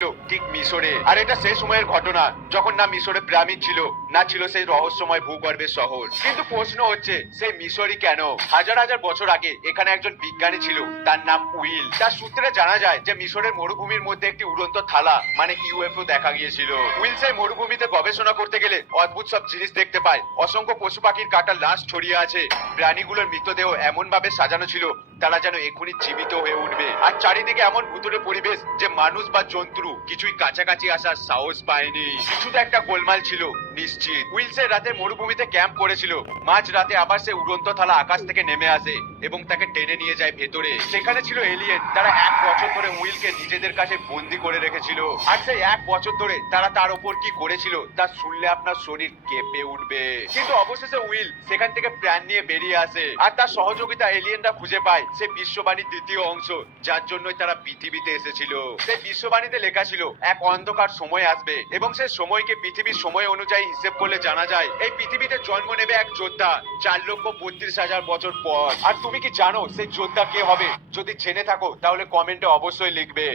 ঠিক মিশরে। আর এটা সেই সময়ের ঘটনা যখন না মিশরে পিরামিড ছিল, না ছিল সেই রহস্যময় ভূগর্ভের শহর। কিন্তু প্রশ্ন হচ্ছে সেই মিশরই কেন? হাজার হাজার বছর আগে এখানে একজন বিজ্ঞানী ছিল, তার নাম উইল। তার সূত্রে জানা যায় যে মিশরের মরুভূমির মধ্যে একটি উড়ন্ত থালা মানে ইউএফও দেখা গিয়েছিল। উইল সেই মরুভূমিতে গবেষণা করতে গেলে অদ্ভুত সব জিনিস দেখতে পায়। অসংখ্য পশু পাখির কাটা লাশ ছড়িয়ে আছে, প্রাণীগুলোর মৃতদেহ এমন ভাবে সাজানো ছিল তারা যেন এখনই জীবিত হয়ে উঠবে। আর চারিদিকে এমন ভুতুড়ে পরিবেশ যে মানুষ বা জন্তু কিছুই কাছাকাছি আসার সাহস পায়নি। কিছুটা একটা গোলমাল ছিল নিশ্চিত। উইলসের রাতে মরুভূমিতে ক্যাম্প করেছিল। মাঝ রাতে আবার সে উড়ন্ত থালা আকাশ থেকে নেমে আসে এবং তাকে টেনে নিয়ে যায় ভেতরে। সেখানে ছিল এলিয়েন। তারা 1 বছর ধরে উইলকে নিজেদের কাছে বন্দি করে রেখেছিল। আর সেই 1 বছর ধরে তারা তার উপর কি করেছিল তা শুনলে আপনার শরীর কেঁপে উঠবে। কিন্তু অবশেষে উইল সেখান থেকে প্রাণ নিয়ে বেরিয়ে আসে, আর তার সহযোগিতা এলিয়েনরা খুঁজে পায় সে বিশ্ববাণীর দ্বিতীয় অংশ, যার জন্যই তারা পৃথিবীতে এসেছিল। সেই বিশ্ববাণীতে লেখা ছিল এক অন্ধকার সময় আসবে এবং সেই সময়কে পৃথিবীর সময় অনুযায়ী হিসেব করলে জানা যায় এই পৃথিবীতে জন্ম নেবে এক যোদ্ধা 4,32,000 বছর পর। আর তুমি কি জানো সেই যোদ্ধা কে হবে? যদি জেনে থাকো তাহলে কমেন্টে অবশ্যই লিখবে।